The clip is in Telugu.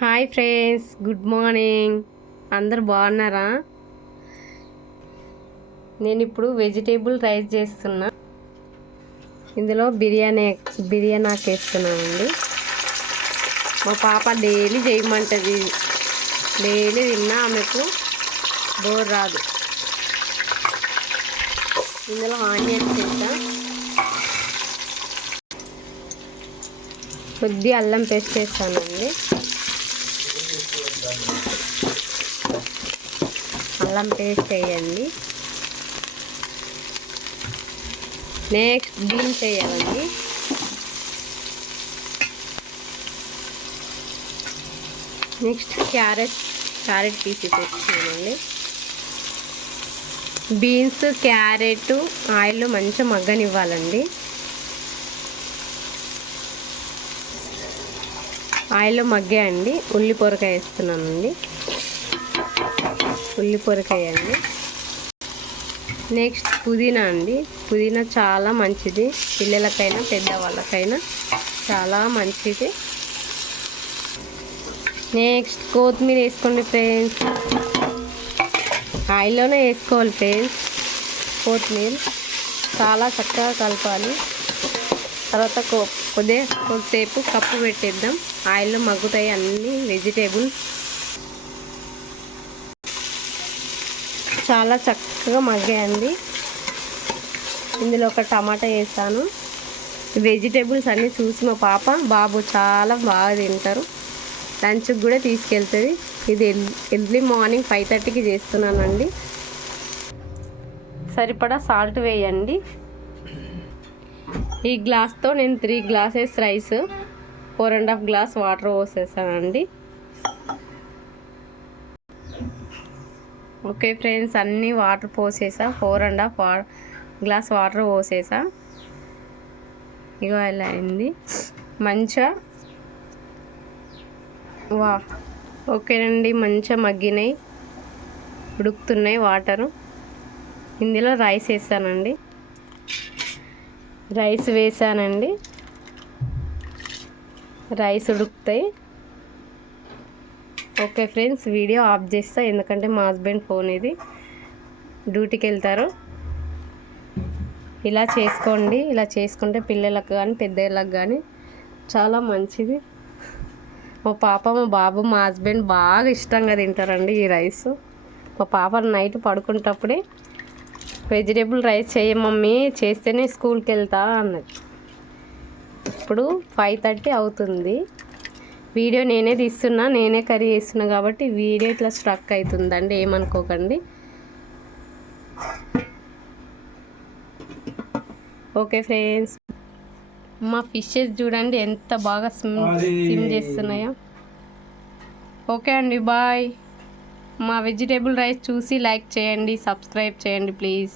Hi friends, good morning. అందరు బాగున్నారా? నేను ఇప్పుడు వెజిటేబుల్ రైస్ చేస్తున్నా. ఇందులో బిర్యానీ వేస్తున్నానండి. మా పాప డైలీ చేయమంటుంది. డైలీ తిన్నా ఆమెకు బోర్ రాదు. ఇందులో ఆనియన్స్ వేస్తా, కొద్ది అల్లం పేస్ట్ వేస్తానండి. అల్లం పేస్ట్ వేయండి. నెక్స్ట్ బీన్స్ వేయాలండి. నెక్స్ట్ క్యారెట్ పీసెస్ వేస్తున్నానండి. బీన్స్ క్యారెట్ ఆయిల్లో మంచిగా మగ్గనివ్వాలండి. ఆయిల్లో మగ్గాయండి. ఉల్లి పొరకాయ వేస్తున్నానండి. ఉల్లి పొరకాయ అండి. నెక్స్ట్ పుదీనా అండి. పుదీనా చాలా మంచిది, పిల్లలకైనా పెద్దవాళ్ళకైనా చాలా మంచిది. నెక్స్ట్ కొత్తిమీర వేసుకోండి ఫ్రెండ్స్. ఆయిల్లోనే వేసుకోవాలి ఫ్రెండ్స్. కొత్తిమీర చాలా చక్కగా కలపాలి. తర్వాత కొద్దిసేపు కప్పు పెట్టేద్దాం. ఆయిల్లో మగ్గుతాయి అన్ని వెజిటేబుల్స్. చాలా చక్కగా మగ్గాయండి. ఇందులో ఒక టమాటా వేసాను. వెజిటేబుల్స్ అన్నీ చూసి మా పాప బాబు చాలా బాగా తింటారు. లంచ్కి కూడా తీసుకెళ్తుంది. ఇది ఎర్లీ మార్నింగ్ 5:30కి చేస్తున్నానండి. సరిపడా సాల్ట్ వేయండి. ఈ గ్లాస్తో నేను 3 గ్లాసెస్ రైస్, 4.5 గ్లాస్ వాటర్ పోసేసానండి. ఓకే ఫ్రెండ్స్, అన్నీ వాటర్ పోసేసా. 4.5 గ్లాస్ వాటర్ పోసేసా. ఇగో ఇలా అయింది మంచిగా. ఓకేనండి, మంచిగా మగ్గినాయి, ఉడుకుతున్నాయి వాటరు. ఇందులో రైస్ వేసానండి. రైస్ వేసానండి. రైస్ ఉడుకుతాయి. ఓకే ఫ్రెండ్స్, వీడియో ఆఫ్ చేస్తా, ఎందుకంటే మా హస్బెండ్ ఫోన్ ఇది, డ్యూటీకి వెళ్తారు. ఇలా చేసుకోండి. ఇలా చేసుకుంటే పిల్లలకు కానీ పెద్దలకు కానీ చాలా మంచిది. మా పాప, మా బాబు, మా హస్బెండ్ బాగా ఇష్టంగా తింటారండి ఈ రైస్. మా పాప నైట్ పడుకునేటప్పుడే వెజిటేబుల్ రైస్ చేయ మమ్మీ, చేస్తేనే స్కూల్కి వెళ్తా అన్నది. ఇప్పుడు 5:30 అవుతుంది. వీడియో నేనే తీస్తున్నా, నేనే కర్రీ చేస్తున్నా కాబట్టి వీడియో ఇట్లా స్ట్రక్ అవుతుందండి, ఏమనుకోకండి. ఓకే ఫ్రెండ్స్, మా ఫిషెస్ చూడండి ఎంత బాగా స్విమ్ చేస్తున్నాయో. ఓకే అండి, బాయ్. మా వెజిటేబుల్ రైస్ చూసి లైక్ చేయండి, సబ్స్క్రైబ్ చేయండి ప్లీజ్.